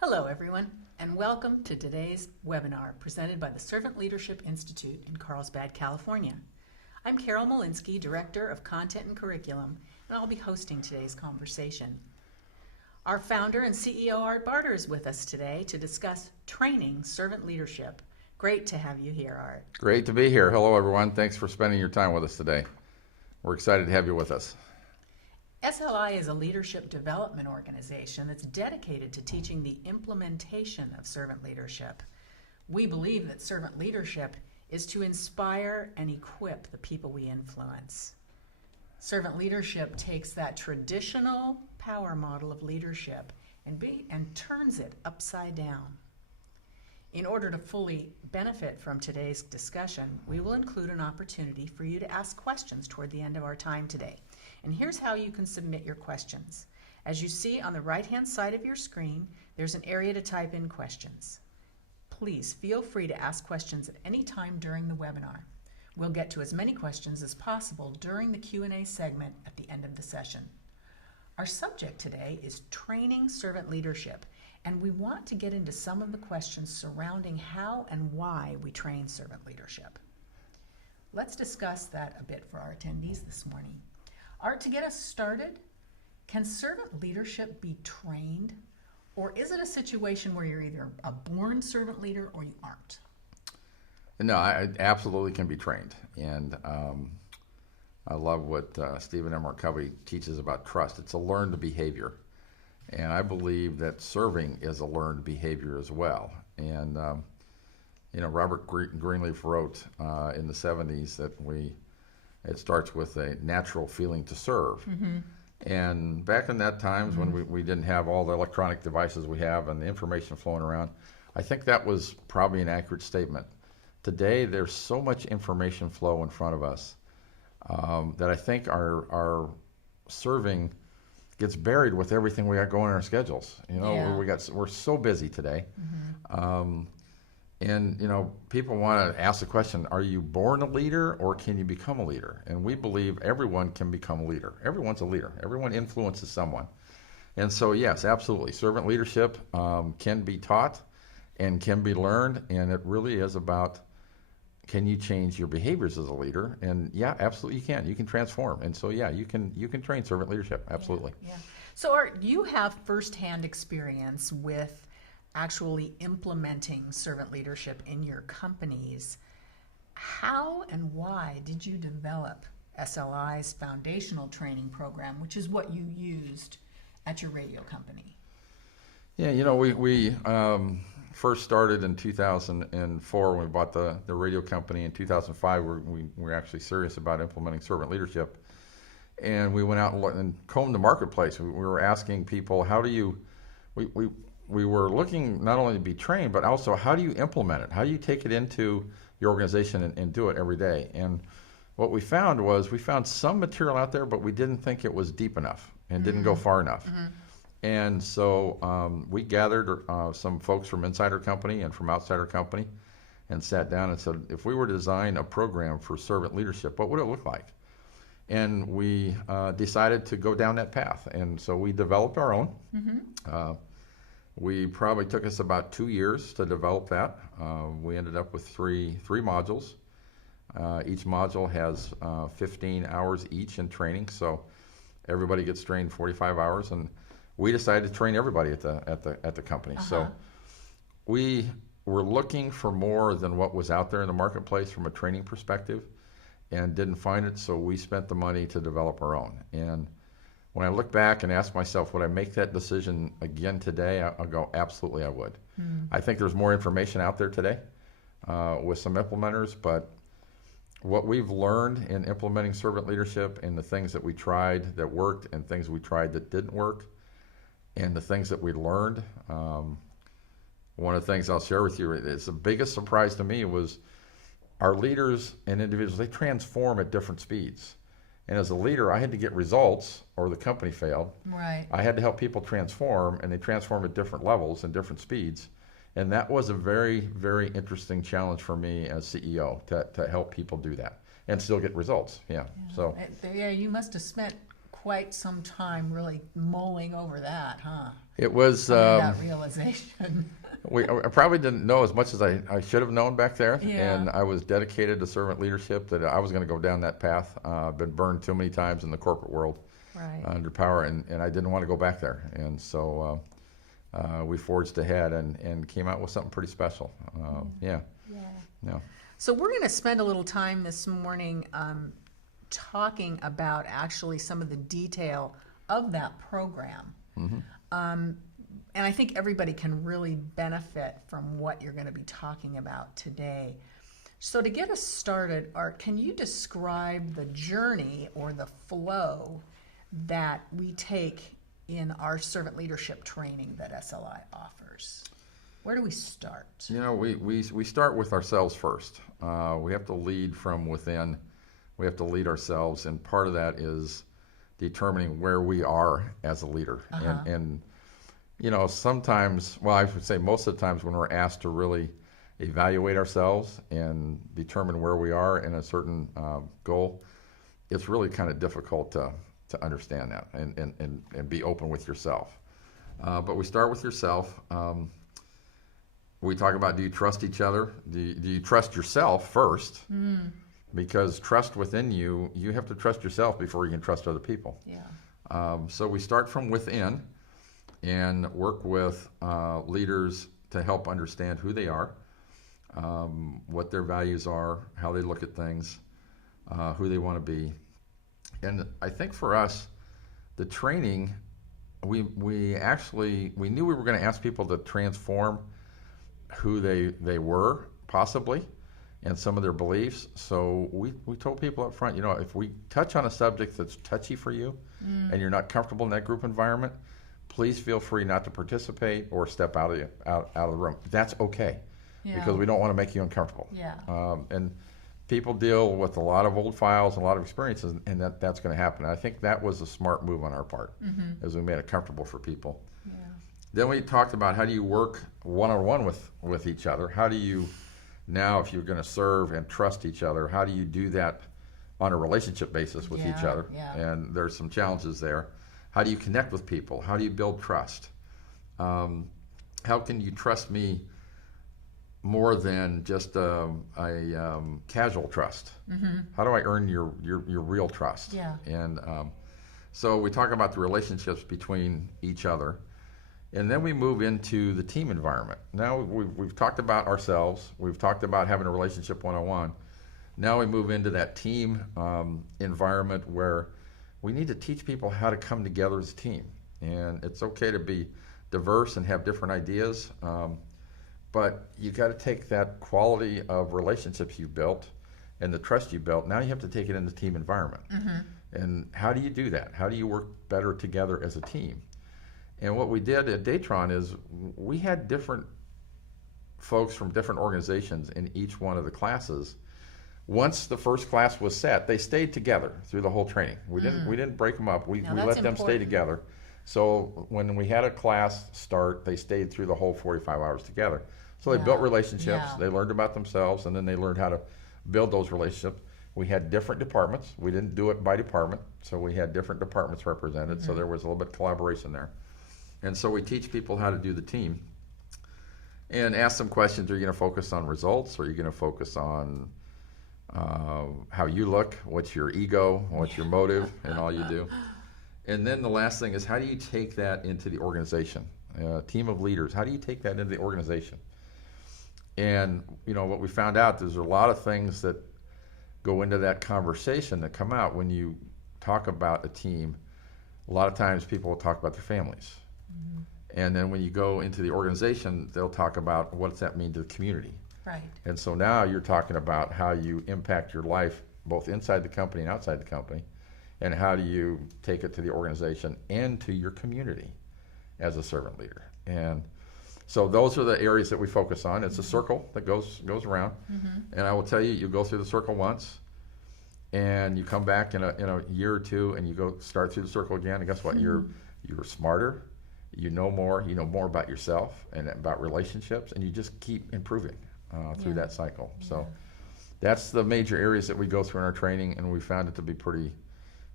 Hello, everyone, and welcome to today's webinar presented by the Servant Leadership Institute in Carlsbad, California. I'm Carol Malinski, Director of Content and Curriculum, and I'll be hosting today's conversation. Our founder and CEO, Art Barter, is with us today to discuss training servant leadership. Great to have you here, Art. Great to be here. Hello, everyone. Thanks for spending your time with us today. We're excited to have you with us. SLI is a leadership development organization that's dedicated to teaching the implementation of servant leadership. We believe that servant leadership is to inspire and equip the people we influence. Servant leadership takes that traditional power model of leadership and turns it upside down. In order to fully benefit from today's discussion, we will include an opportunity for you to ask questions toward the end of our time today. And here's how you can submit your questions. As you see on the right-hand side of your screen, there's an area to type in questions. Please feel free to ask questions at any time during the webinar. We'll get to as many questions as possible during the Q&A segment at the end of the session. Our subject today is training servant leadership, and we want to get into some of the questions surrounding how and why we train servant leadership. Let's discuss that a bit for our attendees this morning. Art, to get us started, can servant leadership be trained, or is it a situation where you're either a born servant leader or you aren't? No, it absolutely can be trained. And I love what Stephen M. Covey teaches about trust. It's a learned behavior. And I believe that serving is a learned behavior as well. And, Robert Greenleaf wrote in the 70s that it starts with a natural feeling to serve. Mm-hmm. And back in that times when we didn't have all the electronic devices we have and the information flowing around, I think that was probably an accurate statement. Today, there's so much information flow in front of us that I think our serving gets buried with everything we got going in our schedules. We're so busy today. Mm-hmm. And people want to ask the question, are you born a leader or can you become a leader? And we believe everyone can become a leader. Everyone's a leader. Everyone influences someone. And so, yes, absolutely. Servant leadership can be taught and can be learned. And it really is about, can you change your behaviors as a leader? And yeah, absolutely you can. You can transform. And so, yeah, you can train servant leadership. Absolutely. Yeah. So Art, you have firsthand experience with actually implementing servant leadership in your companies. How and why did you develop SLI's foundational training program, which is what you used at your radio company? Yeah, we first started in 2004 when we bought the radio company. In 2005, we were actually serious about implementing servant leadership. And we went out and combed the marketplace. We were asking people, how do you, we were looking not only to be trained, but also how do you implement it? How do you take it into your organization and do it every day? And what we found was we found some material out there, but we didn't think it was deep enough and didn't go far enough. Mm-hmm. And so we gathered some folks from inside our company and from outside our company and sat down and said, if we were to design a program for servant leadership, what would it look like? And we decided to go down that path. And so we developed our own. Mm-hmm. We probably took us about 2 years to develop that. We ended up with three modules. Each module has 15 hours each in training, so everybody gets trained 45 hours. And we decided to train everybody at the company. Uh-huh. So we were looking for more than what was out there in the marketplace from a training perspective, and didn't find it. So we spent the money to develop our own. And when I look back and ask myself, would I make that decision again today? I'll go, absolutely I would. I think there's more information out there today with some implementers, but what we've learned in implementing servant leadership and the things that we tried that worked and things we tried that didn't work and the things that we learned, one of the things I'll share with you is the biggest surprise to me was our leaders and individuals, they transform at different speeds. And as a leader, I had to get results or the company failed. Right. I had to help people transform, and they transform at different levels and different speeds. And that was a very, very interesting challenge for me as CEO to help people do that and still get results. Yeah. So. You must have spent quite some time really mulling over that, huh? It was, That realization. I probably didn't know as much as I should have known back there. Yeah. And I was dedicated to servant leadership that I was going to go down that path. I've been burned too many times in the corporate world Right. under power, and I didn't want to go back there. And so we forged ahead and came out with something pretty special. Yeah. So we're going to spend a little time this morning talking about actually some of the detail of that program. And I think everybody can really benefit from what you're going to be talking about today. So to get us started, Art, can you describe the journey or the flow that we take in our servant leadership training that SLI offers? Where do we start? You know, we start with ourselves first. We have to lead from within. We have to lead ourselves, and part of that is determining where we are as a leader. And you know, sometimes, well, I should say most of the times when we're asked to really evaluate ourselves and determine where we are in a certain goal, it's really kind of difficult to understand that and be open with yourself. But we start with yourself. We talk about, do you trust each other? Do you trust yourself first? Because trust within you, you have to trust yourself before you can trust other people. Yeah. So we start from within and work with leaders to help understand who they are, what their values are, how they look at things, who they want to be. And I think for us, the training, we knew we were going to ask people to transform who they were, possibly, and some of their beliefs. So we told people up front, you know, if we touch on a subject that's touchy for you and you're not comfortable in that group environment, please feel free not to participate or step out of the room. That's okay, because we don't want to make you uncomfortable. Yeah. And people deal with a lot of old files and a lot of experiences, and that's going to happen. And I think that was a smart move on our part, as we made it comfortable for people. Yeah. Then we talked about, how do you work one-on-one with each other? How do you, now if you're going to serve and trust each other, how do you do that on a relationship basis with each other? Yeah. And there's some challenges there. How do you connect with people? How do you build trust? How can you trust me more than just a casual trust? How do I earn your real trust? Yeah. And so we talk about the relationships between each other, and then we move into the team environment. Now we've talked about ourselves. We've talked about having a relationship one-on-one. Now we move into that team environment where we need to teach people how to come together as a team. And it's okay to be diverse and have different ideas, but you got to take that quality of relationships you've built and the trust you built, now you have to take it in the team environment. And how do you do that? How do you work better together as a team? And what we did at Datron is we had different folks from different organizations in each one of the classes. Once the first class was set, they stayed together through the whole training. We didn't break them up. We let them stay together. So when we had a class start, they stayed through the whole 45 hours together. So they built relationships, they learned about themselves, and then they learned how to build those relationships. We had different departments. We didn't do it by department, so we had different departments represented, so there was a little bit of collaboration there. And so we teach people how to do the team and ask them questions. Are you going to focus on results? Or are you going to focus on how you look? What's your ego? What's your motive? And all you do. And then the last thing is, how do you take that into the organization? Team of leaders, how do you take that into the organization? And you know what we found out, there's a lot of things that go into that conversation that come out when you talk about a team. A lot of times people will talk about their families. And then when you go into the organization, they'll talk about what does that mean to the community. Right. And so now you're talking about how you impact your life both inside the company and outside the company, and how do you take it to the organization and to your community as a servant leader. And so those are the areas that we focus on. It's a circle that goes around. And I will tell you, you go through the circle once, and you come back in a year or two, and you go start through the circle again, and guess what? You're smarter. You know more about yourself and about relationships, and you just keep improving through that cycle. So that's the major areas that we go through in our training, and we found it to be pretty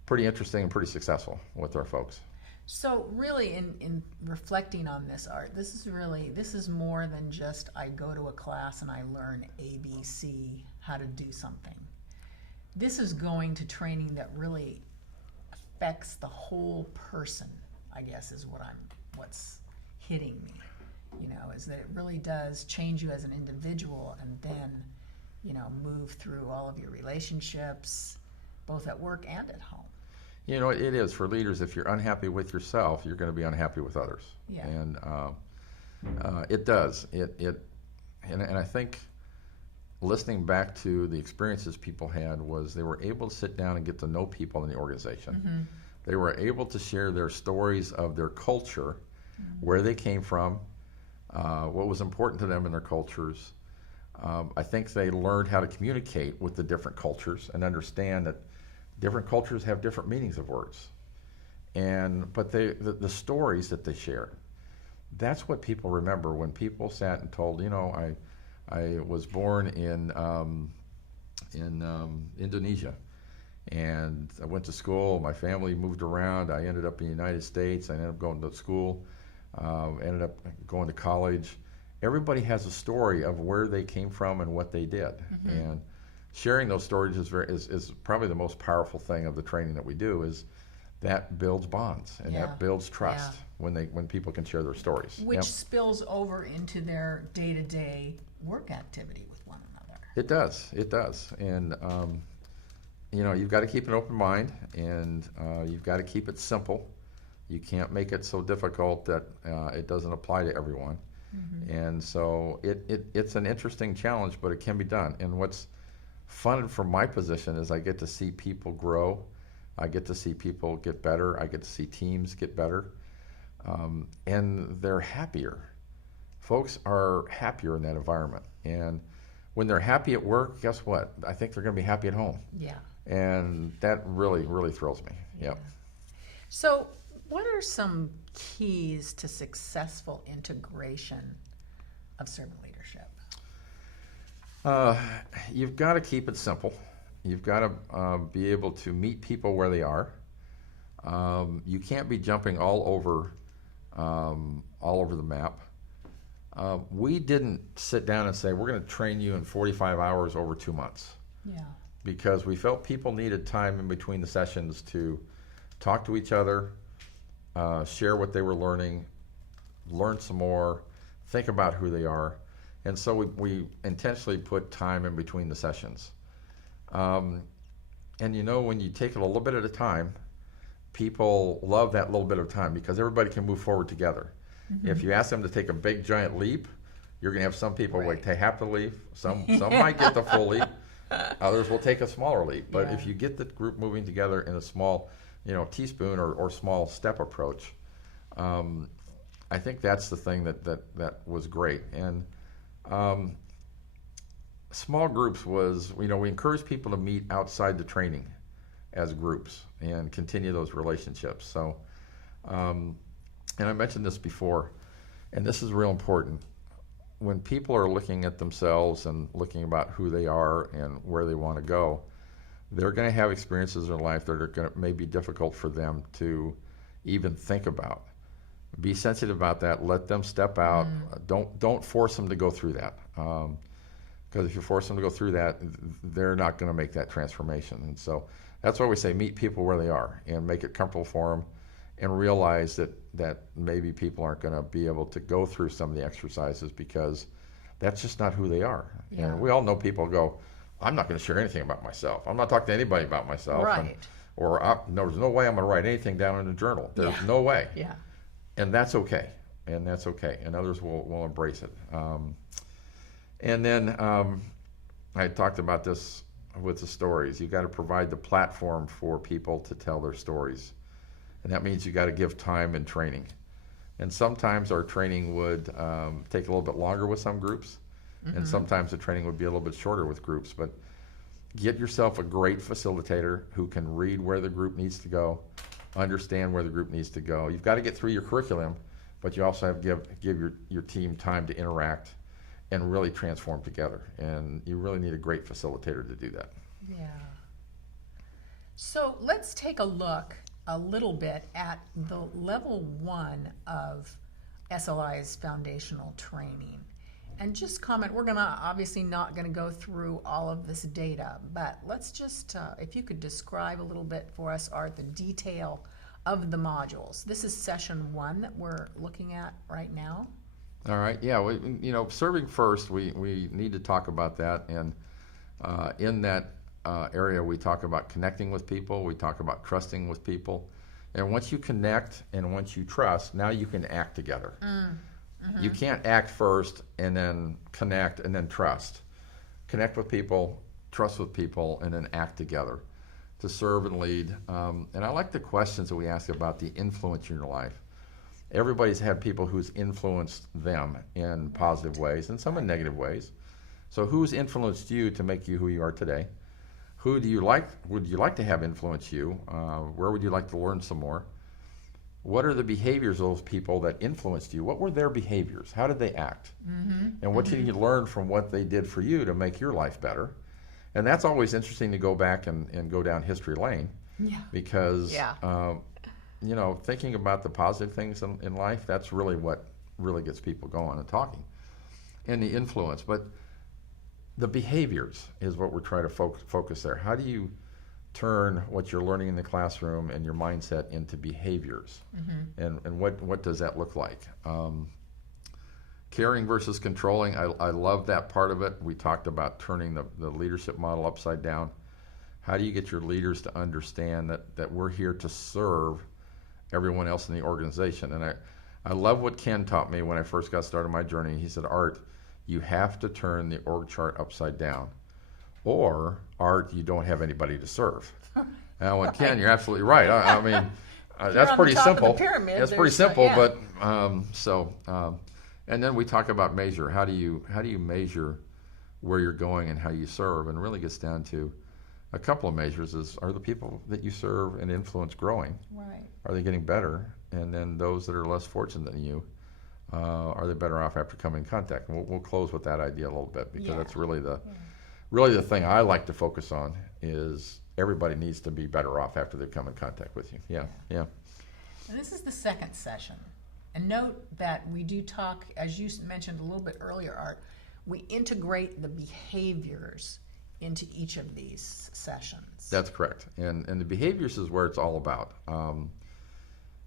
pretty interesting and pretty successful with our folks. So really, in reflecting on this, Art, this is more than just I go to a class and I learn ABC, how to do something. This is going to training that really affects the whole person, I guess, is what's hitting me, is that it really does change you as an individual, and then, move through all of your relationships, both at work and at home. It is for leaders. If you're unhappy with yourself, you're going to be unhappy with others. Yeah. And it does. And I think listening back to the experiences people had was they were able to sit down and get to know people in the organization. Mm-hmm. They were able to share their stories of their culture, where they came from, what was important to them in their cultures. I think they learned how to communicate with the different cultures and understand that different cultures have different meanings of words. But the stories that they shared, that's what people remember when people sat and told, I was born in Indonesia, and I went to school. My family moved around. I ended up in the United States. I ended up going to school, ended up going to college. Everybody has a story of where they came from and what they did. Mm-hmm. And sharing those stories is probably the most powerful thing of the training that we do. Is that builds bonds and that builds trust when people can share their stories. Which spills over into their day-to-day work activity with one another. It does. And you've got to keep an open mind, and you've got to keep it simple. You can't make it so difficult that it doesn't apply to everyone. Mm-hmm. And so it's an interesting challenge, but it can be done. And what's fun from my position is I get to see people grow. I get to see people get better. I get to see teams get better. And they're happier. Folks are happier in that environment. And when they're happy at work, guess what? I think they're going to be happy at home. Yeah. And that really, really thrills me. Yep. So what are some keys to successful integration of servant leadership? You've got to keep it simple. You've got to be able to meet people where they are. You can't be jumping all over the map. We didn't sit down and say, we're going to train you in 45 hours over 2 months. Yeah. Because we felt people needed time in between the sessions to talk to each other, share what they were learning, learn some more, think about who they are. And so we intentionally put time in between the sessions. And when you take it a little bit at a time, people love that little bit of time because everybody can move forward together. Mm-hmm. If you ask them to take a big giant leap, you're going to have some people like they have to leave. Some might get the full leap. Others will take a smaller leap. But if you get the group moving together in a small, teaspoon or small step approach, I think that's the thing that was great. And small groups was, we encourage people to meet outside the training as groups and continue those relationships. So, and I mentioned this before, and this is real important. When people are looking at themselves and looking about who they are and where they want to go, they're going to have experiences in life that are going to may be difficult for them to even think about. Be sensitive about that. Let them step out. Don't force them to go through that. Because if you force them to go through that, they're not going to make that transformation. And so that's why we say meet people where they are and make it comfortable for them, and realize that maybe people aren't going to be able to go through some of the exercises because that's just not who they are. Yeah. And we all know people go, I'm not going to share anything about myself. I'm not talking to anybody about myself. Right. There's no way I'm going to write anything down in a journal. There's no way. Yeah. And that's okay. And others will embrace it. And then I talked about this with the stories. You've got to provide the platform for people to tell their stories. And that means you got to give time and training. And sometimes our training would take a little bit longer with some groups, and sometimes the training would be a little bit shorter with groups. But get yourself a great facilitator who can read where the group needs to go, understand where the group needs to go. You've got to get through your curriculum, but you also have to give your team time to interact and really transform together. And you really need a great facilitator to do that. Yeah. So let's take a look a little bit at the level 1 of SLI's foundational training. And just comment, we're gonna obviously not gonna go through all of this data, but let's just, if you could describe a little bit for us, Art, the detail of the modules. This is session 1 that we're looking at right now. All right, yeah, serving first, we need to talk about that. And in that area, we talk about connecting with people, we talk about trusting with people. And once you connect and once you trust, now you can act together. You can't act first and then connect and then trust. Connect with people, trust with people, and then act together to serve and lead. And I like the questions that we ask about the influence in your life. Everybody's had people who's influenced them in positive ways and some in negative ways. So who's influenced you to make you who you are today? Who would you like to have influence you? Where would you like to learn some more? What are the behaviors of those people that influenced you? What were their behaviors? How did they act? And what did you learn from what they did for you to make your life better? And that's always interesting to go back and go down history lane. Because, thinking about the positive things in life, that's really what really gets people going and talking. And the influence. But the behaviors is what we're trying to focus there. How do you turn what you're learning in the classroom and your mindset into behaviors? And what does that look like? Caring versus controlling, I love that part of it. We talked about turning the leadership model upside down. How do you get your leaders to understand that we're here to serve everyone else in the organization? And I love what Ken taught me when I first got started my journey. He said, Art, you have to turn the org chart upside down. Or, Art, you don't have anybody to serve. And I went, Ken, you're absolutely right. I mean, that's pretty simple. That's pretty simple, but and then we talk about measure. How do you measure where you're going and how you serve? And it really gets down to a couple of measures: are the people that you serve and influence growing? Right. Are they getting better? And then those that are less fortunate than you, are they better off after coming in contact? And we'll close with that idea a little bit, because that's really the thing I like to focus on is everybody needs to be better off after they've come in contact with you. Yeah. And this is the second session. And note that we do talk, as you mentioned a little bit earlier, Art, we integrate the behaviors into each of these sessions. That's correct. And the behaviors is where it's all about.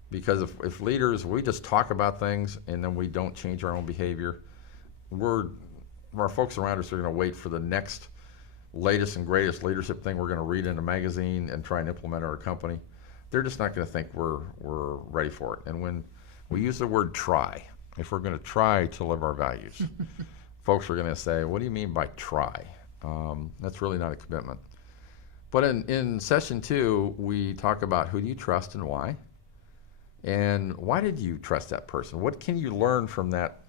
Because if leaders, we just talk about things and then we don't change our own behavior, our folks around us are going to wait for the next latest and greatest leadership thing we're going to read in a magazine and try and implement in our company. They're just not going to think we're ready for it. And when we use the word try, if we're going to try to live our values, folks are going to say, what do you mean by try? That's really not a commitment. But in session 2, we talk about who do you trust and why? And why did you trust that person? What can you learn from that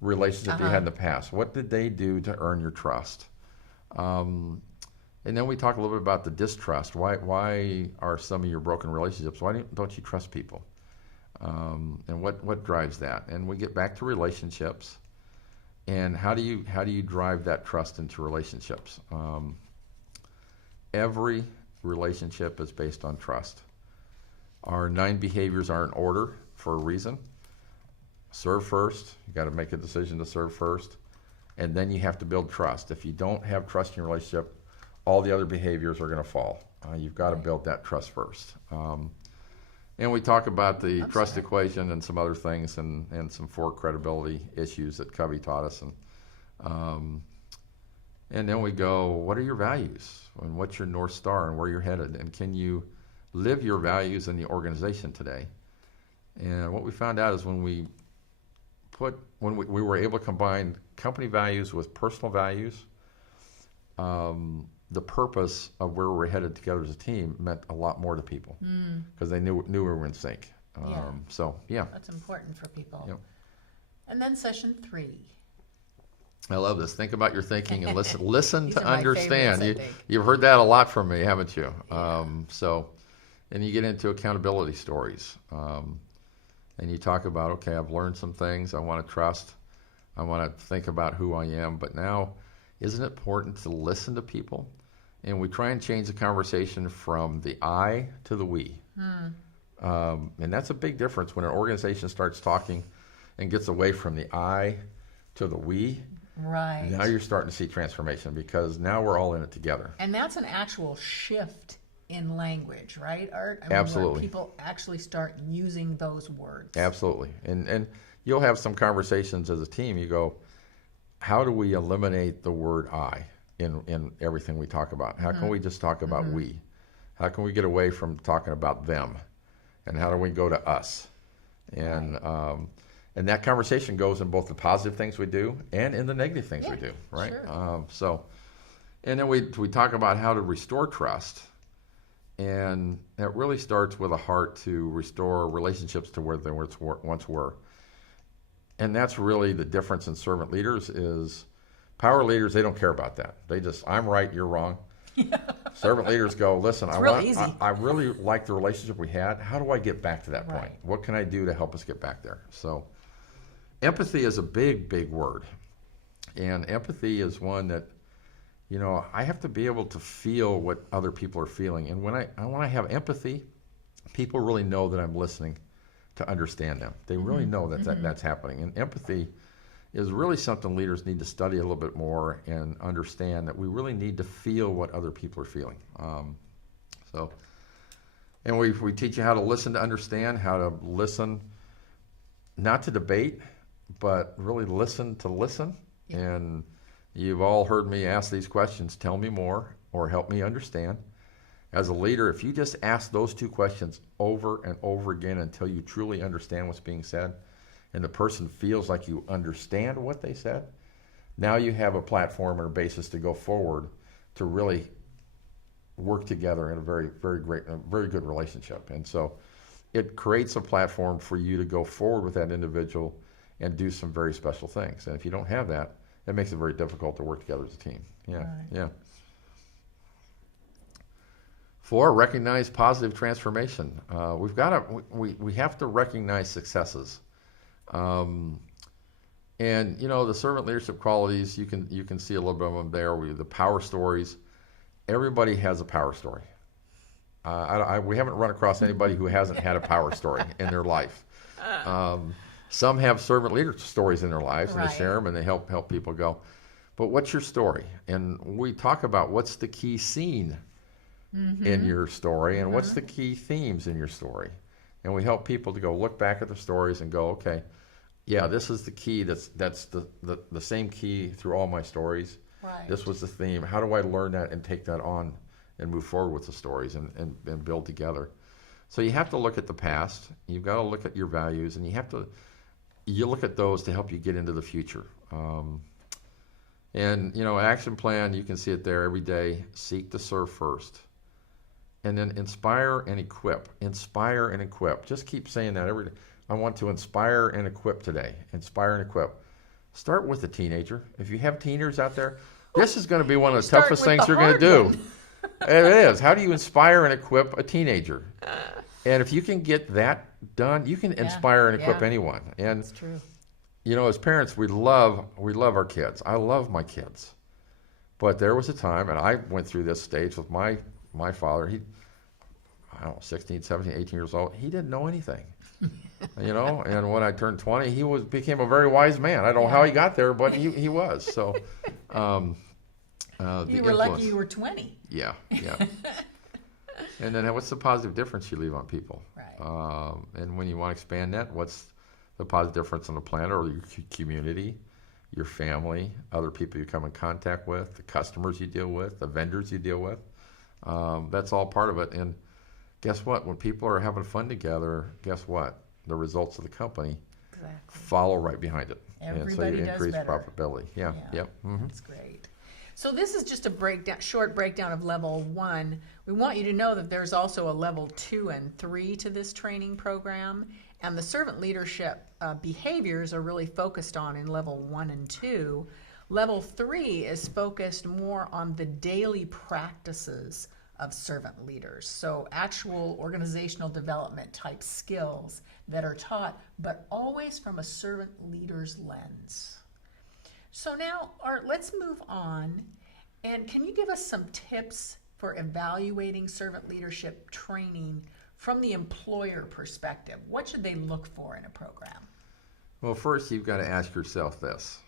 relationship you had in the past? What did they do to earn your trust? And then we talk a little bit about the distrust. Why are some of your broken relationships? Why don't you trust people? And what drives that? And we get back to relationships. And how do you drive that trust into relationships? Every relationship is based on trust. Our 9 behaviors are in order for a reason. Serve first. You got to make a decision to serve first. And then you have to build trust. If you don't have trust in your relationship, all the other behaviors are going to fall. You've got to build that trust first. And we talk about the trust equation and some other things and some 4 credibility issues that Covey taught us. And then we go, what are your values? And what's your North Star and where you're headed? And can you live your values in the organization today? And what we found out is when we were able to combine company values with personal values, the purpose of where we're headed together as a team meant a lot more to people because they knew we were in sync. That's important for people. Yep. And then session 3. I love this. Think about your thinking and listen to are my understand. favorites, I think. You've heard that a lot from me, haven't you? And you get into accountability stories. And you talk about, okay, I've learned some things. I want to trust. I want to think about who I am. But now, isn't it important to listen to people and we try and change the conversation from the I to the we. And that's a big difference when an organization starts talking and gets away from the I to the we. Right. Now you're starting to see transformation because now we're all in it together. And that's an actual shift in language, right, Art? I mean, Absolutely. where people actually start using those words. Absolutely. And you'll have some conversations as a team. You go, how do we eliminate the word I in everything we talk about? How can we just talk about we? How can we get away from talking about them? And how do we go to us? And and that conversation goes in both the positive things we do and in the negative things we do, right? Sure. And then we talk about how to restore trust. And that really starts with a heart to restore relationships to where they once were. And that's really the difference in servant leaders is power leaders, they don't care about that. They just, I'm right, you're wrong. Servant leaders go, listen, I really like the relationship we had. How do I get back to that point? What can I do to help us get back there? So empathy is a big, big word. And empathy is one that, you know, I have to be able to feel what other people are feeling. And when I have empathy, people really know that I'm listening to understand them. They really know that that's happening. And empathy is really something leaders need to study a little bit more and understand that we really need to feel what other people are feeling. And we teach you how to listen to understand, how to listen, not to debate, but really listen to listen. Yeah. And you've all heard me ask these questions, tell me more or help me understand. As a leader, if you just ask those two questions over and over again until you truly understand what's being said, and the person feels like you understand what they said, now you have a platform or a basis to go forward to really work together in a very, very great, a very good relationship. And so it creates a platform for you to go forward with that individual and do some very special things. And if you don't have that, it makes it very difficult to work together as a team. Yeah, right. Yeah. 4, recognize positive transformation. We have to recognize successes. And you know, the servant leadership qualities, you can see a little bit of them there. The power stories. Everybody has a power story. We haven't run across anybody who hasn't had a power story in their life. Some have servant leader stories in their lives, and they share them and they help people go. But what's your story? And we talk about what's the key scene in your story and what's the key themes in your story. And we help people to go look back at the stories and go, okay, yeah, this is the key. That's the same key through all my stories. Right. This was the theme. How do I learn that and take that on and move forward with the stories and build together? So you have to look at the past. You've got to look at your values, and you look at those to help you get into the future. And you know, action plan, you can see it there every day. Seek to serve first. And then inspire and equip. Inspire and equip. Just keep saying that every day. I want to inspire and equip today. Inspire and equip. Start with a teenager. If you have teenagers out there, this is going to be one of the toughest things you're going to do. It is. How do you inspire and equip a teenager? And if you can get that done, you can inspire and equip anyone. And that's true. You know, as parents, we love our kids. I love my kids. But there was a time, and I went through this stage with my father. He, I don't know, 16, 17, 18 years old. He didn't know anything. You know, and when I turned 20, he became a very wise man. I don't know how he got there, but he was. So you were lucky you were 20. Yeah. And then what's the positive difference you leave on people? Right. And when you want to expand that, what's the positive difference on the planet or your community, your family, other people you come in contact with, the customers you deal with, the vendors you deal with? That's all part of it. And guess what? When people are having fun together, guess what? The results of the company follow right behind it. Everybody and so you does increase better. Profitability. Yeah. Yep. Mm-hmm. That's great. So this is just a short breakdown of level 1. We want you to know that there's also a level 2 and 3 to this training program. And the servant leadership behaviors are really focused on in level 1 and 2. Level 3 is focused more on the daily practices of servant leaders. So actual organizational development type skills that are taught, but always from a servant leader's lens. So now, Art, let's move on And can you give us some tips for evaluating servant leadership training from the employer perspective? What should they look for in a program? Well, first you've got to ask yourself this.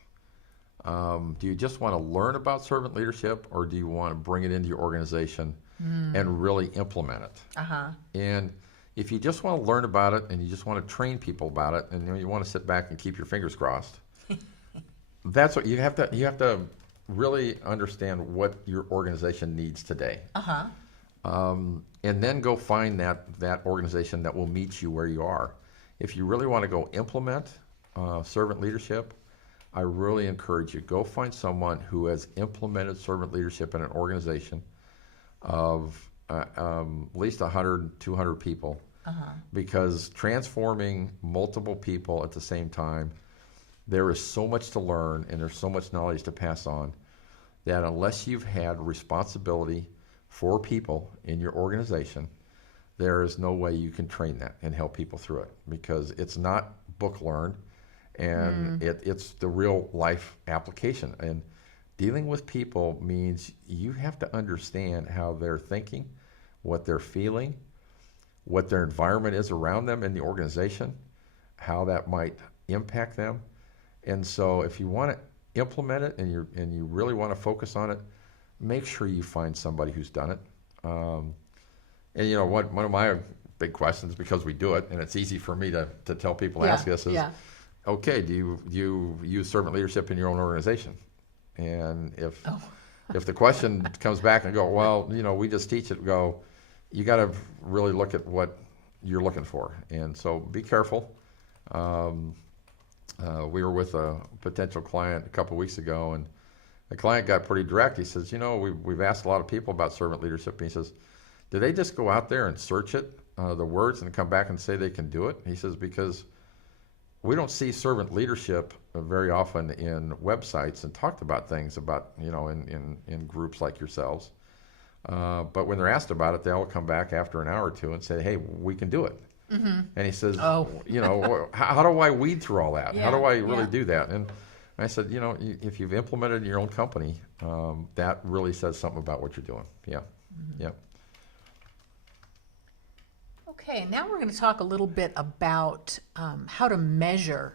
Do you just want to learn about servant leadership, or do you want to bring it into your organization and really implement it? Uh-huh. And if you just want to learn about it and you just want to train people about it, and you want to sit back and keep your fingers crossed, that's what you have to really understand what your organization needs today. Uh-huh. And then go find that organization that will meet you where you are. If you really want to go implement servant leadership, I really encourage you, go find someone who has implemented servant leadership in an organization of at least 100, 200 people. Uh-huh. Because transforming multiple people at the same time, there is so much to learn and there's so much knowledge to pass on that unless you've had responsibility for people in your organization, there is no way you can train that and help people through it, because it's not book learned, and it's the real life application. And dealing with people means you have to understand how they're thinking, what they're feeling, what their environment is around them in the organization, how that might impact them. And so if you want to implement it and you really want to focus on it, make sure you find somebody who's done it. And one of my big questions, because we do it and it's easy for me to tell people, ask this, is okay, do you use servant leadership in your own organization? And if the question comes back and go, well, we just teach it, go, you got to really look at what you're looking for. And so be careful. We were with a potential client a couple weeks ago, and the client got pretty direct. He says, we've asked a lot of people about servant leadership. And he says, do they just go out there and search it, the words, and come back and say they can do it? He says, because we don't see servant leadership very often in websites and talked about things about, in groups like yourselves. But when they're asked about it, they all come back after an hour or two and say, hey, we can do it. Mm-hmm. And he says, how do I weed through all that? How do I really do that? And I said, if you've implemented in your own company, that really says something about what you're doing. Yeah. Mm-hmm. Yeah. Okay, now we're going to talk a little bit about how to measure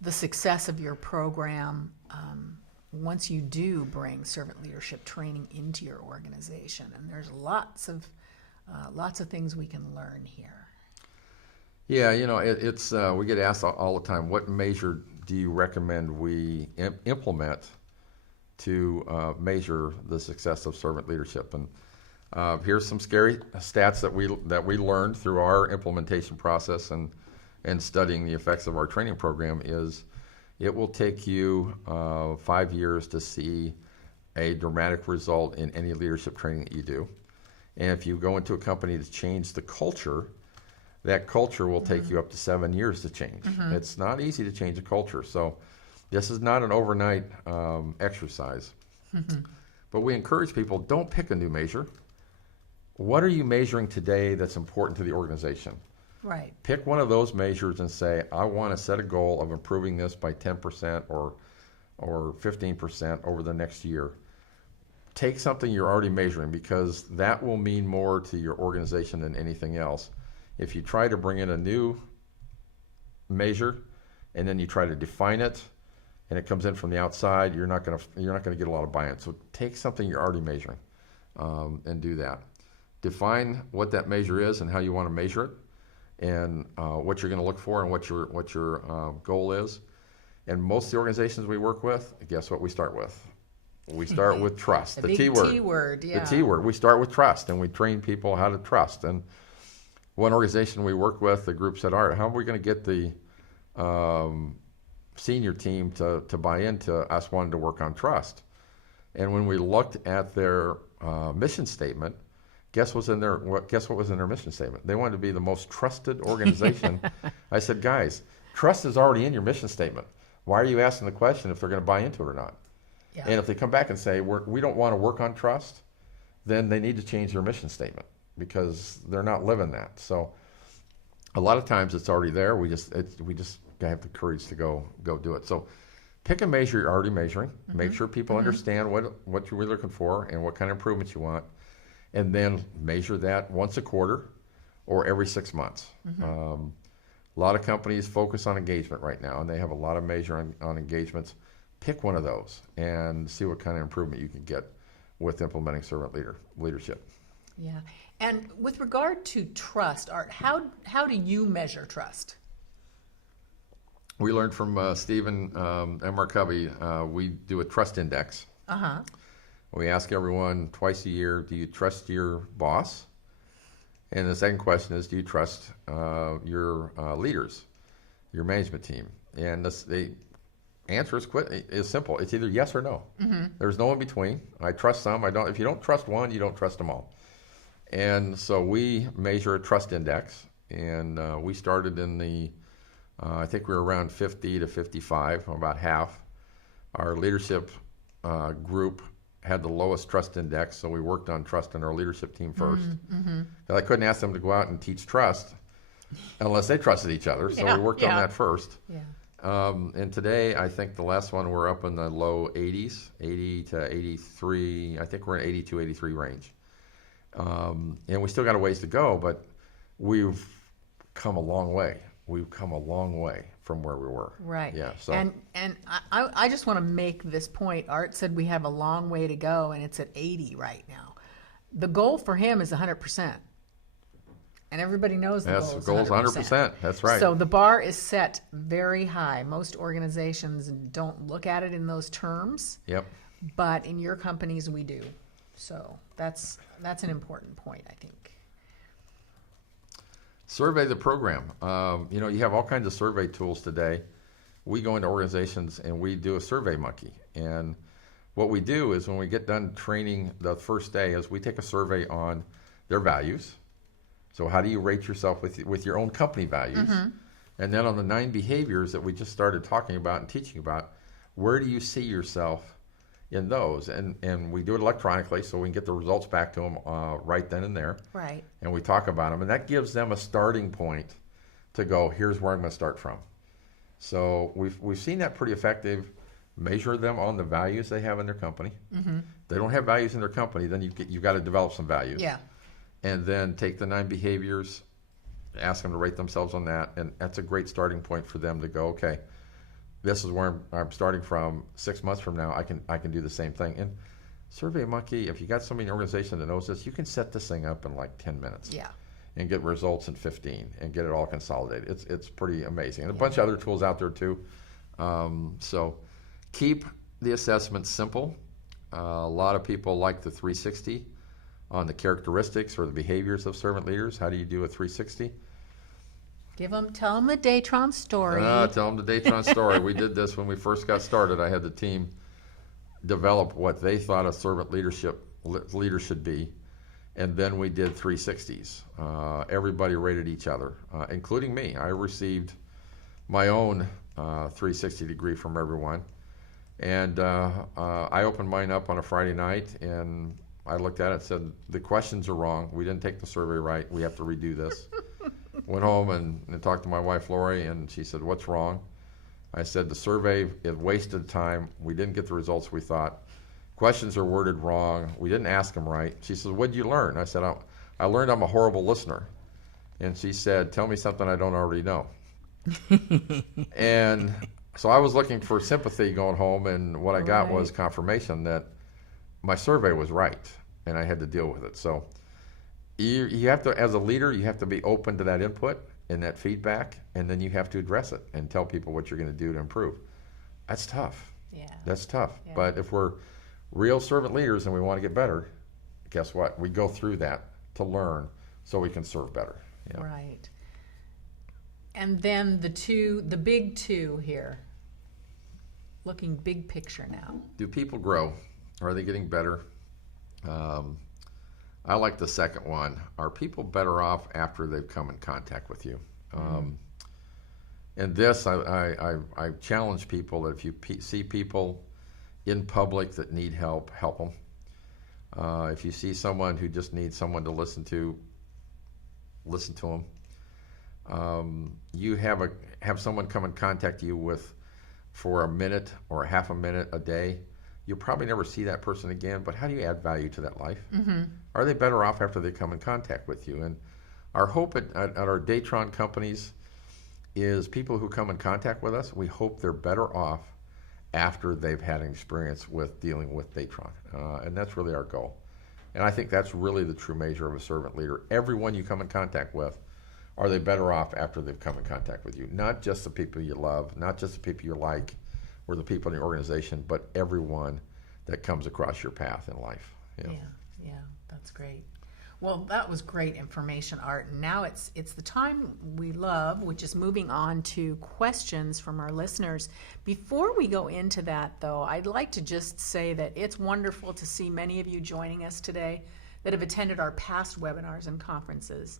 the success of your program once you do bring servant leadership training into your organization. And there's lots of things we can learn here. Yeah, it's we get asked all the time, what measure do you recommend we implement to measure the success of servant leadership? And here's some scary stats that we learned through our implementation process and studying the effects of our training program. Is it will take you 5 years to see a dramatic result in any leadership training that you do. And if you go into a company to change the culture, that culture will take you up to 7 years to change. Mm-hmm. It's not easy to change a culture. So this is not an overnight exercise. Mm-hmm. But we encourage people, don't pick a new measure. What are you measuring today that's important to the organization? Right. Pick one of those measures and say, I want to set a goal of improving this by 10% or 15% over the next year. Take something you're already measuring, because that will mean more to your organization than anything else. If you try to bring in a new measure and then you try to define it and it comes in from the outside, you're not going to get a lot of buy-in. So take something you're already measuring and do that. Define what that measure is and how you want to measure it, and what you're going to look for and what your goal is. And most of the organizations we work with, guess what we start with? We start with trust. The T word. Yeah. The T word. We start with trust, and we train people how to trust. And one organization we work with, the group said, all right, how are we going to get the senior team to buy into us wanting to work on trust? And when we looked at their mission statement, guess what was in their mission statement? They wanted to be the most trusted organization. I said, guys, trust is already in your mission statement. Why are you asking the question if they're going to buy into it or not? Yeah. And if they come back and say, we don't want to work on trust, then they need to change their mission statement, because they're not living that. So a lot of times it's already there. We just have the courage to go do it. So pick a measure you're already measuring. Make sure people understand what you're really looking for and what kind of improvements you want. And then measure that once a quarter or every 6 months. A lot of companies focus on engagement right now, and they have a lot of measure on engagements. Pick one of those and see what kind of improvement you can get with implementing servant leadership. Yeah. And with regard to trust, Art, how do you measure trust? We learned from Stephen and Mark Covey, we do a trust index. We ask everyone twice a year, do you trust your boss? And the second question is, do you trust your leaders, your management team? And the answer is simple. It's either yes or no. There's no in between. I trust some, I don't. If you don't trust one, you don't trust them all. And so we measure a trust index, and we started in the, I think we were around 50 to 55, about half. Our leadership group had the lowest trust index, so we worked on trust in our leadership team first. I couldn't ask them to go out and teach trust unless they trusted each other, so we worked on that first. And today, I think the last one, we're up in the low 80s, 80 to 83. I think we're in 82, 83 range. And we still got a ways to go, but we've come a long way. We've come a long way from where we were. Right. Yeah. So. And I just want to make this point. Art said we have a long way to go, and it's at 80 right now. The goal for him is 100%. And everybody knows the goal is 100%. That's right. So the bar is set very high. Most organizations don't look at it in those terms. Yep. But in your companies, we do. So that's an important point, I think. Survey the program. You have all kinds of survey tools today. We go into organizations and we do a Survey Monkey. And what we do is when we get done training the first day is we take a survey on their values. So how do you rate yourself with your own company values? And then on the 9 behaviors that we just started talking about and teaching about, where do you see yourself in those? And we do it electronically so we can get the results back to them right then and there. Right. And we talk about them. And that gives them a starting point to go, here's where I'm going to start from. So we've seen that pretty effective. Measure them on the values they have in their company. They don't have values in their company, then you've got to develop some values. Yeah. And then take the 9 behaviors, ask them to rate themselves on that, and that's a great starting point for them to go, okay, this is where I'm starting from. 6 months from now, I can do the same thing. And Survey Monkey, if you got somebody in your organization that knows this, you can set this thing up in like 10 minutes. Yeah. And get results in 15 and get it all consolidated. It's pretty amazing. And a bunch of other tools out there too. So keep the assessment simple. A lot of people like the 360 on the characteristics or the behaviors of servant leaders. How do you do a 360? Tell them a Datron story. Tell them the Datron story. We did this when we first got started. I had the team develop what they thought a servant leader should be, and then we did 360s. Everybody rated each other, including me. I received my own 360 degree from everyone, and I opened mine up on a Friday night, and I looked at it and said, the questions are wrong. We didn't take the survey right. We have to redo this. Went home and talked to my wife, Lori, and she said, what's wrong? I said, the survey is wasted time. We didn't get the results we thought. Questions are worded wrong. We didn't ask them right. She said, what did you learn? I said, I learned I'm a horrible listener. And she said, tell me something I don't already know. And so I was looking for sympathy going home, and what I got was confirmation that my survey was right, and I had to deal with it. So you have to, as a leader, you have to be open to that input and that feedback, and then you have to address it and tell people what you're going to do to improve. That's tough. Yeah. That's tough. Yeah. But if we're real servant leaders and we want to get better, guess what? We go through that to learn so we can serve better. Yeah. Right. And then the big two here, looking big picture now. Do people grow? Are they getting better? I like the second one. Are people better off after they've come in contact with you? And this, I challenge people that if you see people in public that need help, help them. If you see someone who just needs someone to listen to them. You have someone come and contact you with for a minute or a half a minute a day, you'll probably never see that person again, but how do you add value to that life? Mm-hmm. Are they better off after they come in contact with you? And our hope at our Datron companies is people who come in contact with us, we hope they're better off after they've had an experience with dealing with Datron. And that's really our goal. And I think that's really the true measure of a servant leader. Everyone you come in contact with, are they better off after they've come in contact with you? Not just the people you love, not just the people you like, or the people in your organization, but everyone that comes across your path in life. Yeah, that's great. Well, that was great information, Art. And now it's the time we love, which is moving on to questions from our listeners. Before we go into that, though, I'd like to just say that it's wonderful to see many of you joining us today that have attended our past webinars and conferences.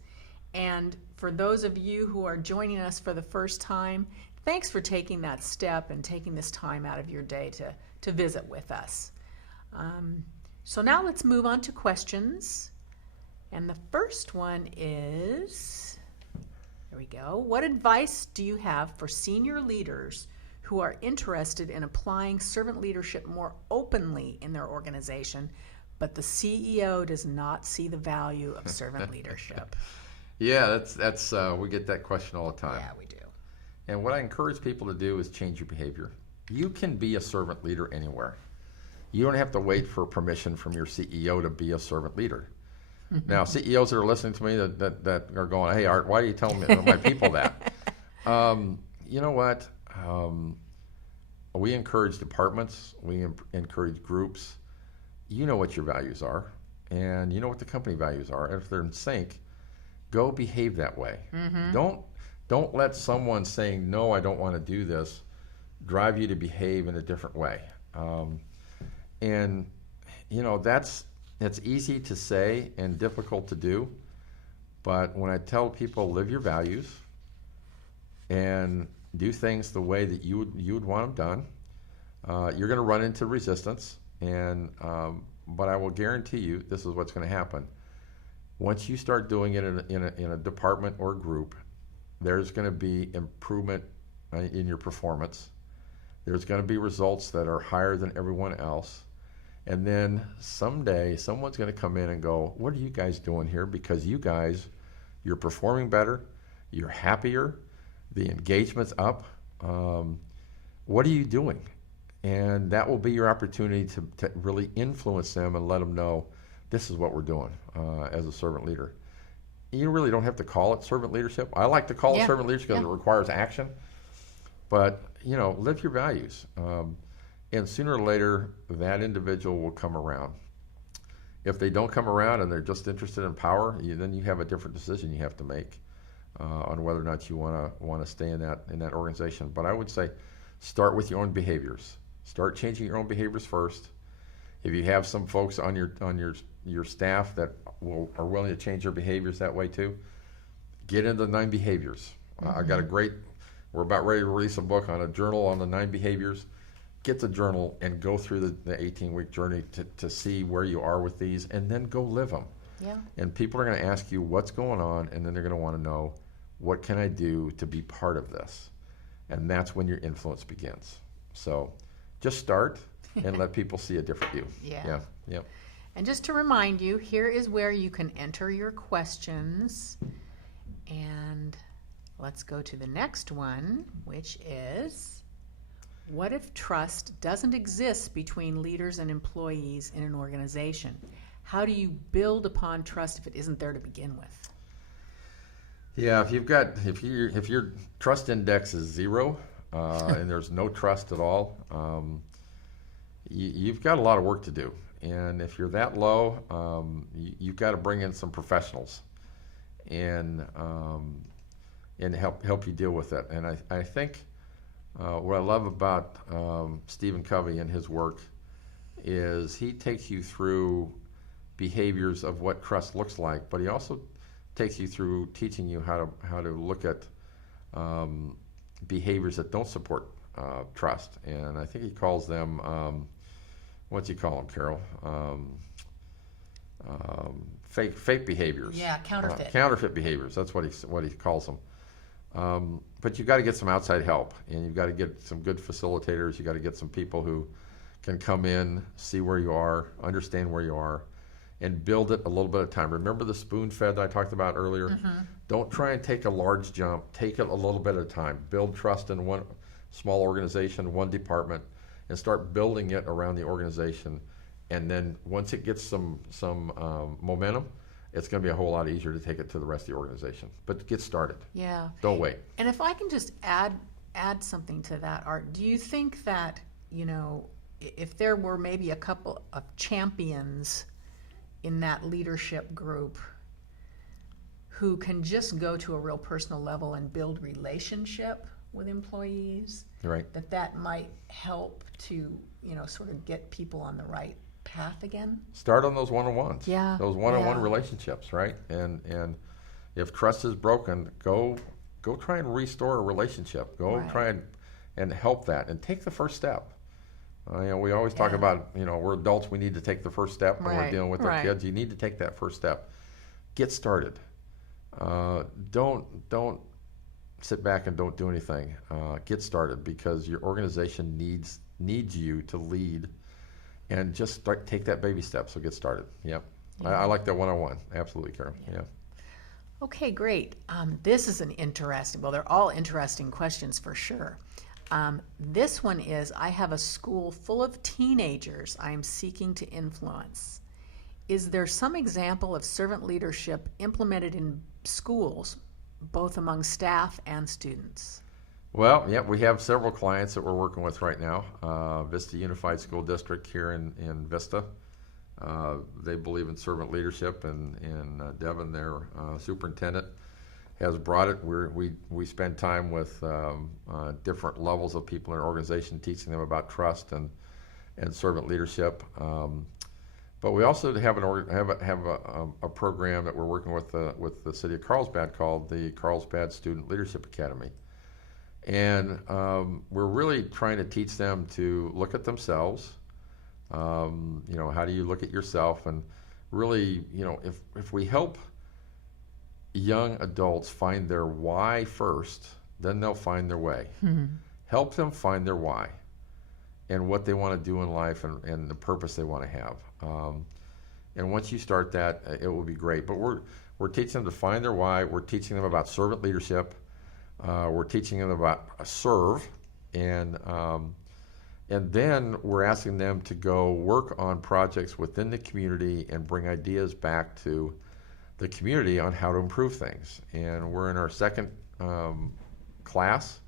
And for those of you who are joining us for the first time, thanks for taking that step and taking this time out of your day to visit with us. So now let's move on to questions. And the first one is, here we go. What advice do you have for senior leaders who are interested in applying servant leadership more openly in their organization, but the CEO does not see the value of servant leadership? Yeah, that's we get that question all the time. Yeah, we do. And what I encourage people to do is change your behavior. You can be a servant leader anywhere. You don't have to wait for permission from your CEO to be a servant leader. Now, CEOs that are listening to me that are going, hey, Art, why are you telling my people that? You know what? We encourage departments. We encourage groups. You know what your values are, and you know what the company values are. And if they're in sync, go behave that way. Mm-hmm. Don't let someone saying, no, I don't want to do this, drive you to behave in a different way. And, you know, that's easy to say and difficult to do, but when I tell people live your values and do things the way that you would want them done, you're going to run into resistance. And but I will guarantee you this is what's going to happen. Once you start doing it in a department or group, there's going to be improvement in your performance. There's going to be results that are higher than everyone else. And then someday someone's going to come in and go, what are you guys doing here? Because you're performing better, you're happier, the engagement's up. What are you doing? And that will be your opportunity to really influence them and let them know this is what we're doing as a servant leader. You really don't have to call it servant leadership. I like to call it servant leadership because it requires action. But, you know, live your values. And sooner or later, that individual will come around. If they don't come around and they're just interested in power, then you have a different decision you have to make on whether or not you want to stay in that organization. But I would say, start with your own behaviors. Start changing your own behaviors first. If you have some folks on your staff that are willing to change their behaviors that way too, get into the 9 behaviors. Mm-hmm. We're about ready to release a book on a journal on the 9 behaviors. Get the journal and go through the 18-week journey to see where you are with these, and then go live them. Yeah. And people are going to ask you what's going on, and then they're going to want to know, what can I do to be part of this? And that's when your influence begins. So just start and let people see a different view. Yeah. And just to remind you, here is where you can enter your questions. And let's go to the next one, which is, what if trust doesn't exist between leaders and employees in an organization? How do you build upon trust if it isn't there to begin with? Yeah, if your trust index is 0 and there's no trust at all, you've got a lot of work to do. And if you're that low, you've got to bring in some professionals and help you deal with it. And I think what I love about Stephen Covey and his work is he takes you through behaviors of what trust looks like, but he also takes you through teaching you how to look at behaviors that don't support trust. And I think he calls them, what's he call them, Carol? Fake behaviors. Yeah, counterfeit. Counterfeit behaviors. That's what he calls them. But you've got to get some outside help, and you've got to get some good facilitators. You've got to get some people who can come in, see where you are, understand where you are, and build it a little bit at a time. Remember the spoon fed that I talked about earlier? Mm-hmm. Don't try and take a large jump. Take it a little bit at a time. Build trust in one small organization, one department, and start building it around the organization. And then once it gets some momentum, it's going to be a whole lot easier to take it to the rest of the organization. But get started. Yeah. Don't wait. And if I can just add something to that, Art, do you think that, if there were maybe a couple of champions in that leadership group who can just go to a real personal level and build relationship with employees, Right. that might help to, sort of get people on the right path again? Start on those one-on-ones. Yeah. Those one-on-one relationships, right? And if trust is broken, go try and restore a relationship. Go Right. try and help that, and take the first step. We always talk about, we're adults, we need to take the first step when we're Right, dealing with our right. kids. You need to take that first step. Get started. Don't sit back and don't do anything. Get started, because your organization needs you to lead, and just take that baby step. So get started. Yep. Yeah. I like that one-on-one. Absolutely, Karen. Yeah. Okay, great. This is they're all interesting questions for sure. This one is, I have a school full of teenagers I am seeking to influence. Is there some example of servant leadership implemented in schools, both among staff and students? Well, yeah, we have several clients that we're working with right now. Vista Unified School District here in Vista. They believe in servant leadership, and Devin, their superintendent, has brought it. We spend time with different levels of people in our organization, teaching them about trust and servant leadership. But we also have a program that we're working with the city of Carlsbad called the Carlsbad Student Leadership Academy, and we're really trying to teach them to look at themselves. How do you look at yourself? And really, if we help young adults find their why first, then they'll find their way. Mm-hmm. Help them find their why and what they want to do in life, and the purpose they want to have. And once you start that, it will be great. But we're teaching them to find their why. We're teaching them about servant leadership. We're teaching them about serve, and then we're asking them to go work on projects within the community and bring ideas back to the community on how to improve things. And we're in our second class.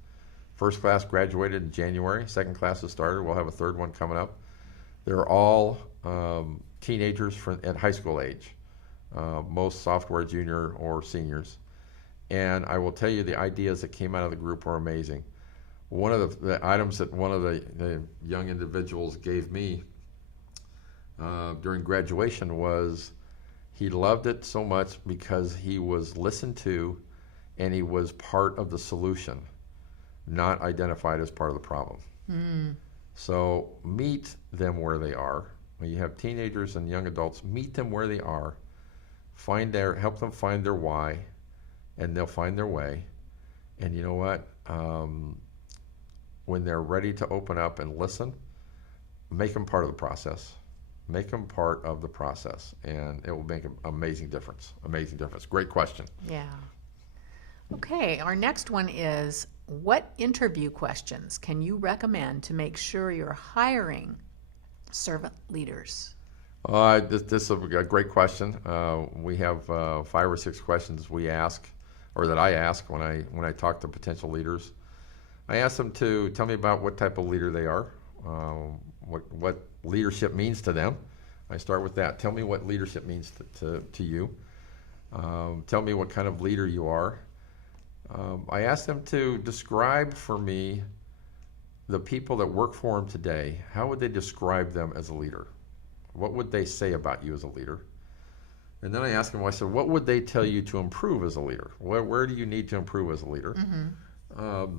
First class graduated in January. Second class has started. We'll have a third one coming up. They're all teenagers at high school age, most sophomore, junior, or seniors. And I will tell you, the ideas that came out of the group were amazing. One of the items that one of the young individuals gave me during graduation was, he loved it so much because he was listened to and he was part of the solution, not identified as part of the problem. Mm. So meet them where they are. When you have teenagers and young adults, meet them where they are, help them find their why, and they'll find their way. And you know what? When they're ready to open up and listen, make them part of the process. Make them part of the process, and it will make an amazing difference. Amazing difference. Great question. Yeah. Okay, our next one is, what interview questions can you recommend to make sure you're hiring servant leaders? This is a great question. We have 5 or 6 questions we ask, or that I ask when I talk to potential leaders. I ask them to tell me about what type of leader they are, what leadership means to them. I start with that. Tell me what leadership means to you. Tell me what kind of leader you are. I ask them to describe for me the people that work for them today. How would they describe them as a leader? What would they say about you as a leader? And then I ask them, I said, what would they tell you to improve as a leader? Where do you need to improve as a leader? Mm-hmm.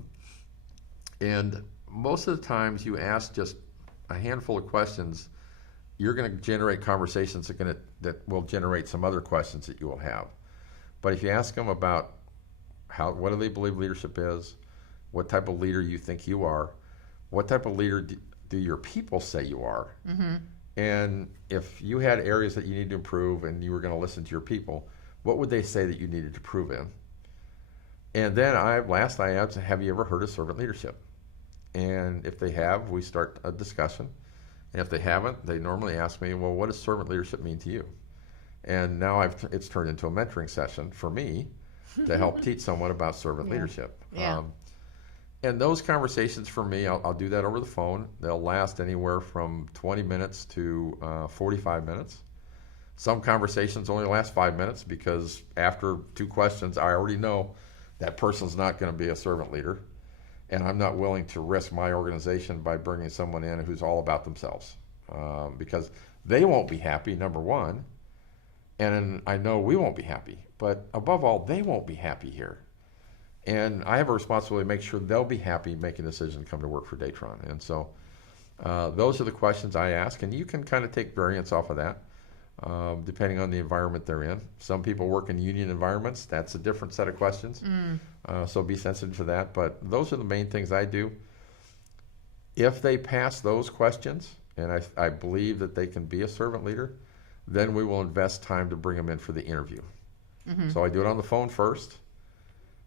And most of the times you ask just a handful of questions, you're going to generate conversations that will generate some other questions that you will have. But if you ask them about what do they believe leadership is, what type of leader you think you are, what type of leader do your people say you are, and if you had areas that you need to improve and you were going to listen to your people, what would they say that you needed to improve in? And then I asked, have you ever heard of servant leadership? And if they have, we start a discussion. And if they haven't, they normally ask me, well, what does servant leadership mean to you? And now it's turned into a mentoring session for me to help teach someone about servant leadership. Yeah. And those conversations for me, I'll do that over the phone. They'll last anywhere from 20 minutes to 45 minutes. Some conversations only last 5 minutes because after 2 questions, I already know that person's not going to be a servant leader. And I'm not willing to risk my organization by bringing someone in who's all about themselves, because they won't be happy, number one, and I know we won't be happy. But above all, they won't be happy here. And I have a responsibility to make sure they'll be happy making a decision to come to work for Datron. And so those are the questions I ask, and you can kind of take variants off of that, depending on the environment they're in. Some people work in union environments. That's a different set of questions. So be sensitive to that. But those are the main things I do. If they pass those questions, and I believe that they can be a servant leader, then we will invest time to bring them in for the interview. So I do it on the phone first,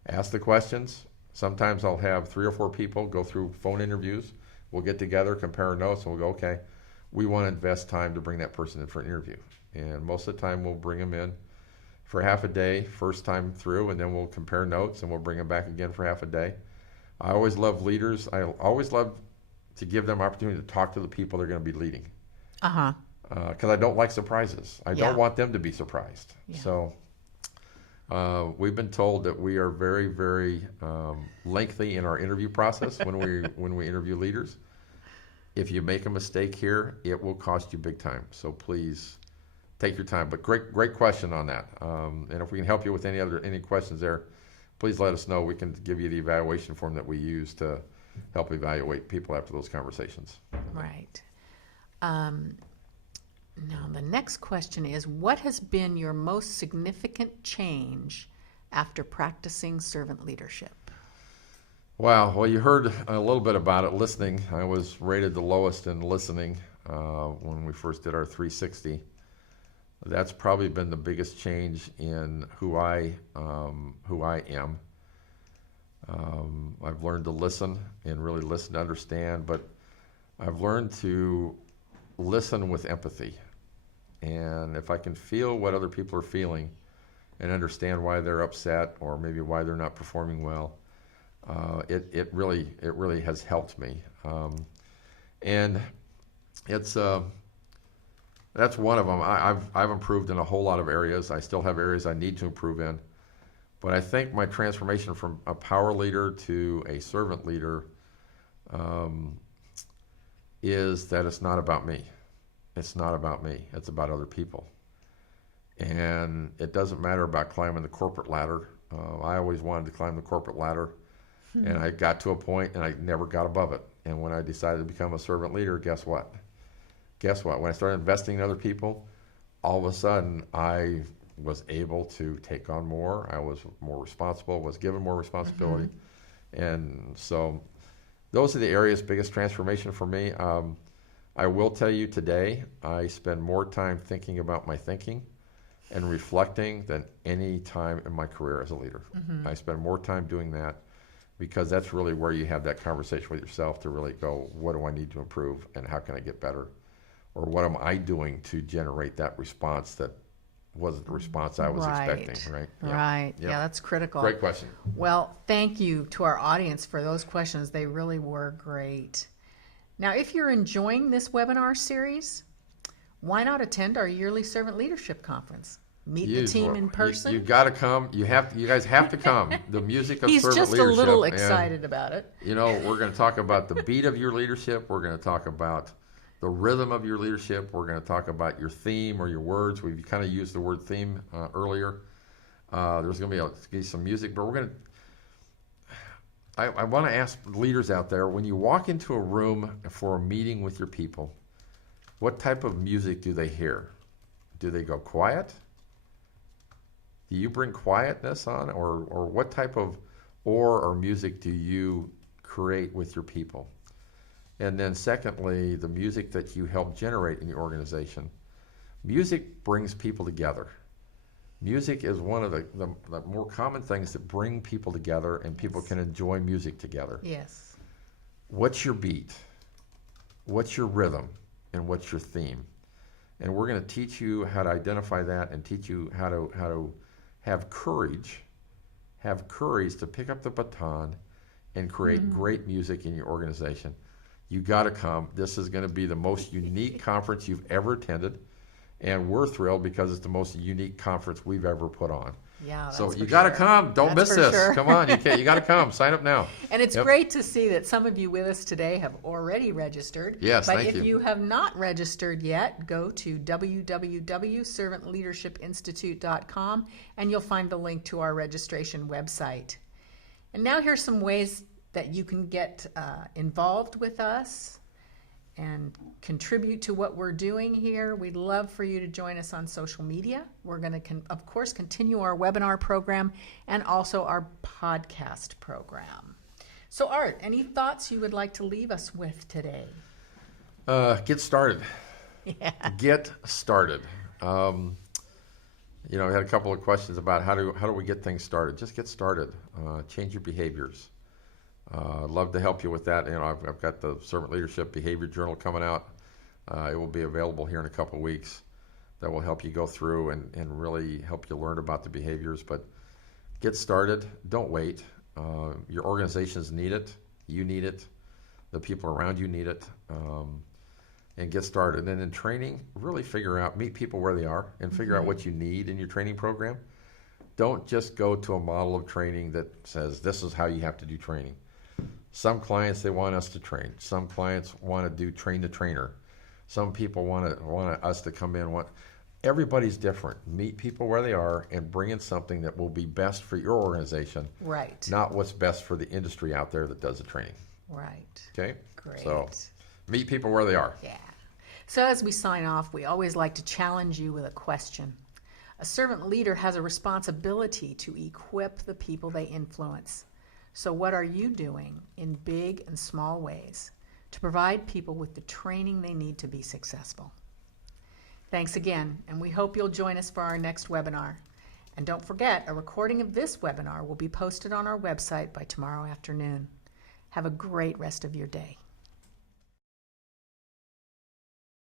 ask the questions. Sometimes I'll have 3 or 4 people go through phone interviews. We'll get together, compare notes, and we'll go, okay, we want to invest time to bring that person in for an interview. And most of the time we'll bring them in for half a day, first time through, and then we'll compare notes and we'll bring them back again for half a day. I always love leaders. I always love to give them opportunity to talk to the people they're going to be leading. Because I don't like surprises. I don't want them to be surprised. So we've been told that we are very, very lengthy in our interview process when we interview leaders. If you make a mistake here, it will cost you big time. So please take your time. But great question on that. And if we can help you with any questions there, please let us know. We can give you the evaluation form that we use to help evaluate people after those conversations. Right. Now, the next question is, what has been your most significant change after practicing servant leadership? Wow. Well, you heard a little bit about it. Listening, I was rated the lowest in listening when we first did our 360. That's probably been the biggest change in who I am. I've learned to listen and really listen to understand, but I've learned to listen with empathy. And if I can feel what other people are feeling and understand why they're upset or maybe why they're not performing well, it really has helped me. And it's that's one of them. I've improved in a whole lot of areas. I still have areas I need to improve in. But I think my transformation from a power leader to a servant leader is that it's not about me. It's not about me. It's about other people. And it doesn't matter about climbing the corporate ladder. I always wanted to climb the corporate ladder. And I got to a point and I never got above it. And when I decided to become a servant leader, guess what? When I started investing in other people, all of a sudden I was able to take on more. I was more responsible, was given more responsibility. And so those are the areas, biggest transformation for me. I will tell you today, I spend more time thinking about my thinking and reflecting than any time in my career as a leader. I spend more time doing that because that's really where you have that conversation with yourself to really go, what do I need to improve and how can I get better? Or what am I doing to generate that response that wasn't the response I was expecting, right? Right. Yeah, that's critical. Great question. Well, thank you to our audience for those questions. They really were great. Now, if you're enjoying this webinar series, why not attend our yearly Servant Leadership Conference? Meet the team in person. You got to come. You guys have to come. The music of He's servant leadership. He's just a little excited about it. You know, we're going to talk about the beat of your leadership. We're going to talk about the rhythm of your leadership. We're going to talk about your theme or your words. We've kind of used the word theme earlier. There's going to be some music, but we're going to. I want to ask leaders out there, when you walk into a room for a meeting with your people, what type of music do they hear? Do they go quiet? Do you bring quietness on, or what type of or music do you create with your people? And then secondly, the music that you help generate in your organization. Music brings people together. Music is one of the more common things that bring people together, and people can enjoy music together. Yes. What's your beat? What's your rhythm? And what's your theme? And we're going to teach you how to identify that, and teach you how to have courage to pick up the baton and create great music in your organization. You got to come. This is going to be the most unique conference you've ever attended, and we're thrilled because it's the most unique conference we've ever put on. Yeah, that's so for you got to sure. come. Don't That's miss for this. sure. Come on, you got to come. Sign up now. And it's Yep. great to see that some of you with us today have already registered. Yes, but thank if you. you have not registered yet, go to www.servantleadershipinstitute.com and you'll find the link to our registration website. And now here's some ways that you can get involved with us and contribute to what we're doing here. We'd love for you to join us on social media. We're going to, of course, continue our webinar program and also our podcast program. So, Art, any thoughts you would like to leave us with today? Get started. Yeah. Get started. I had a couple of questions about how do we get things started. Just get started. Change your behaviors. I'd love to help you with that. I've got the Servant Leadership Behavior Journal coming out. It will be available here in a couple of weeks. That will help you go through and really help you learn about the behaviors. But get started. Don't wait. Your organizations need it. You need it. The people around you need it. And get started. And in training, really meet people where they are and figure out what you need in your training program. Don't just go to a model of training that says this is how you have to do training. Some clients, they want us to train. Some clients want to do train the trainer. Some people want us to come in. Everybody's different. Meet people where they are and bring in something that will be best for your organization. Right. Not what's best for the industry out there that does the training. Right. Okay? Great. So meet people where they are. Yeah. So as we sign off, we always like to challenge you with a question. A servant leader has a responsibility to equip the people they influence. So what are you doing in big and small ways to provide people with the training they need to be successful? Thanks again, and we hope you'll join us for our next webinar. And don't forget, a recording of this webinar will be posted on our website by tomorrow afternoon. Have a great rest of your day.